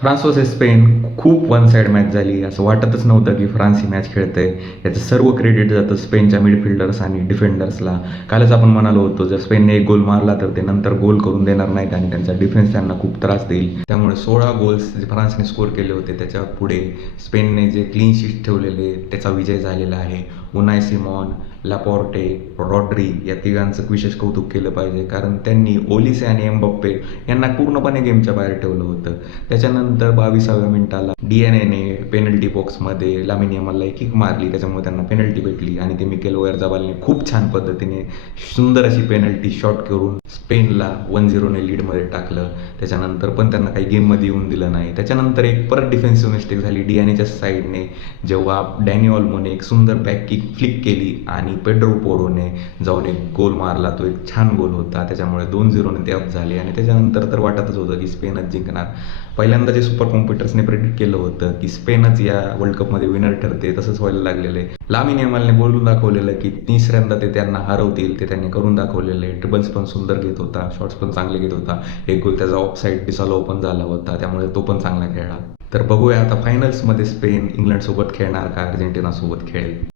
France versus Spain खूप one side match झाली. असं वाटतच नव्हतं की फ्रान्स ही मॅच खेळते. याचं सर्व क्रेडिट जातं स्पेनच्या मिडफिल्डर्स आणि डिफेंडर्सला. कालच आपण म्हणालो होतो, जर स्पेनने एक गोल मारला तर ते नंतर गोल करून देणार नाहीत आणि त्यांचा डिफेन्स त्यांना खूप त्रास देईल. त्यामुळे 16 गोल्स जे फ्रान्सने स्कोर केले होते त्याच्या पुढे स्पेनने जे क्लीन शीट ठेवलेले त्याचा विजय झालेला आहे. उनाय सिमॉन, लापोर्टे, रॉड्री या तिघांचं विशेष कौतुक केलं पाहिजे, कारण त्यांनी ओलिसे आणि एम्बाप्पे यांना पूर्णपणे गेमच्या बाहेर ठेवलं होतं. त्याच्यानंतर 22व्या मिनिटाला डीएनएने पेनल्टी बॉक्समध्ये लामिन यामालला एक किक मारली, त्याच्यामुळे त्यांना पेनल्टी भेटली आणि ते मिकेल ओयारझाबालने खूप छान पद्धतीने सुंदर अशी पेनल्टी शॉट करून स्पेनला 1-0ने लीडमध्ये टाकलं. त्याच्यानंतर पण त्यांना काही गेममध्ये येऊन दिलं नाही. त्याच्यानंतर एक परत डिफेन्सिव्ह मिस्टेक झाली डीएनएच्या साईडने, जेव्हा डॅनी ऑल्मोने एक सुंदर बॅक किक फ्लिक केली आणि पेड्रो पोरोने जाऊन एक गोल मारला. तो एक छान गोल होता. त्याच्यामुळे 2-0ने ते अप झाले आणि त्याच्यानंतर तर वाटतच होतं की स्पेनच जिंकणार. पहिल्यांदा जे सुपर कॉम्प्युटर्सने प्रेडिक्ट केलं होतं की स्पेनच या वर्ल्ड कपमध्ये विनर ठरते, तसंच व्हायला लागलेलं आहे. लामिन यामालने बोलून दाखवलेलं की तिसऱ्यांदा ते त्यांना हरवतील, ते त्यांनी करून दाखवलेलं आहे. ट्रिबल्स पण सुंदर घेत होता, शॉट्स पण चांगले घेत होता. एक गोल त्याचा ऑफ साईड डिसॉल्व पण झाला होता, त्यामुळे तो पण चांगला खेळला. तर बघूया आता फायनल्समध्ये स्पेन इंग्लंडसोबत खेळणार का अर्जेंटिनासोबत खेळेल.